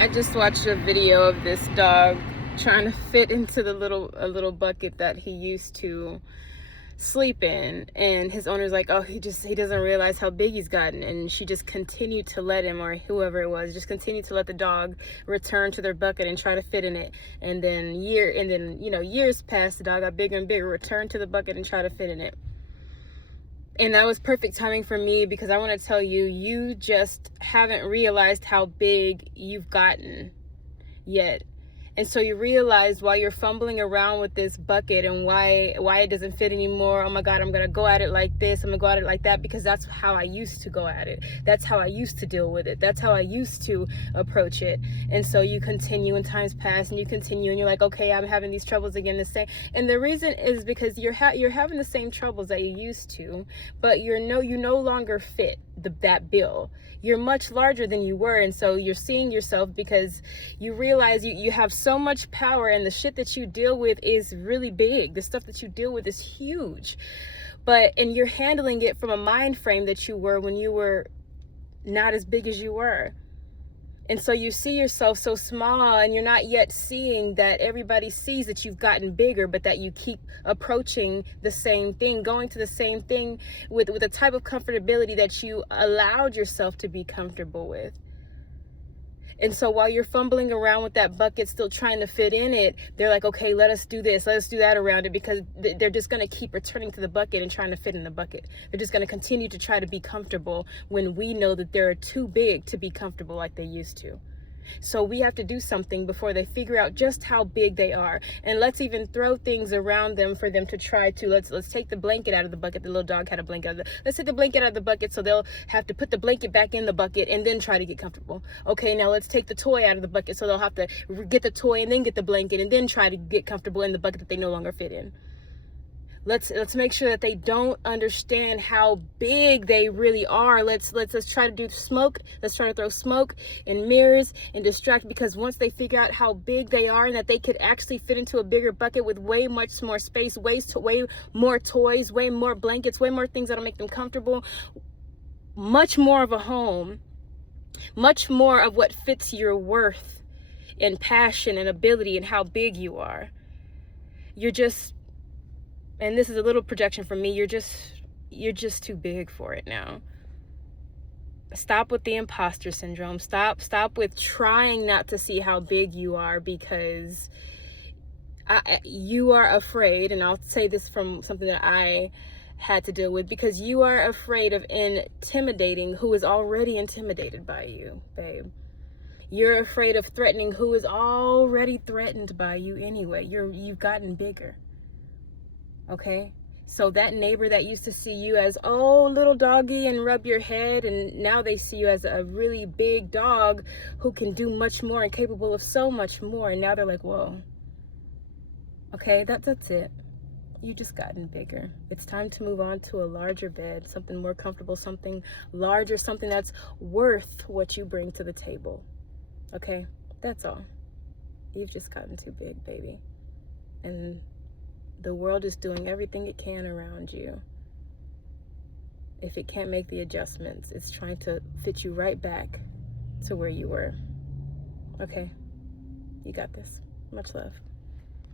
I just watched a video of this dog trying to fit into a little bucket that he used to sleep in, and his owner's like, oh, he doesn't realize how big he's gotten. And she just continued to let him, or whoever it was, just continued to let the dog return to their bucket and try to fit in it. And then years passed, the dog got bigger and bigger, returned to the bucket and try to fit in it. And that was perfect timing for me, because I want to tell you, you just haven't realized how big you've gotten yet. And so you realize, while you're fumbling around with this bucket and why it doesn't fit anymore, oh my God, I'm gonna go at it like this, I'm gonna go at it like that, because that's how I used to go at it. That's how I used to deal with it. That's how I used to approach it. And so you continue, and times pass, and you continue, and you're like, okay, I'm having these troubles again, the same. And the reason is because you're having the same troubles that you used to, but you no longer fit that bill. You're much larger than you were. And so you're seeing yourself, because you realize you have so much power, and the shit that you deal with is really big. The stuff that you deal with is huge. And you're handling it from a mind frame that you were when you were not as big as you were. And so you see yourself so small, and you're not yet seeing that everybody sees that you've gotten bigger, but that you keep approaching the same thing, going to the same thing with a type of comfortability that you allowed yourself to be comfortable with. And so while you're fumbling around with that bucket, still trying to fit in it, they're like, okay, let us do this, let us do that around it, because they're just going to keep returning to the bucket and trying to fit in the bucket. They're just going to continue to try to be comfortable, when we know that they're too big to be comfortable like they used to. So we have to do something before they figure out just how big they are. And let's even throw things around them for them to try to. Let's take the blanket out of the bucket. The little dog had a blanket. Let's take the blanket out of the bucket, so they'll have to put the blanket back in the bucket and then try to get comfortable. Okay, now let's take the toy out of the bucket, so they'll have to get the toy and then get the blanket and then try to get comfortable in the bucket that they no longer fit in. Let's make sure that they don't understand how big they really are. Let's try to do smoke. Let's try to throw smoke and mirrors and distract, because once they figure out how big they are, and that they could actually fit into a bigger bucket with way much more space, way more toys, way more blankets, way more things that'll make them comfortable, much more of a home, much more of what fits your worth and passion and ability and how big you are. And this is a little projection from me, you're just too big for it now. Stop with the imposter syndrome. Stop with trying not to see how big you are, because you are afraid. And I'll say this from something that I had to deal with, because you are afraid of intimidating who is already intimidated by you, babe. You're afraid of threatening who is already threatened by you anyway. You've gotten bigger. Okay, so that neighbor that used to see you as, oh, little doggy, and rub your head, and now they see you as a really big dog who can do much more and capable of so much more. And now they're like, whoa, okay, that's it. You just gotten bigger. It's time to move on to a larger bed, something more comfortable, something larger, something that's worth what you bring to the table. Okay, that's all. You've just gotten too big, baby. And the world is doing everything it can around you. If it can't make the adjustments, it's trying to fit you right back to where you were. Okay, you got this. Much love.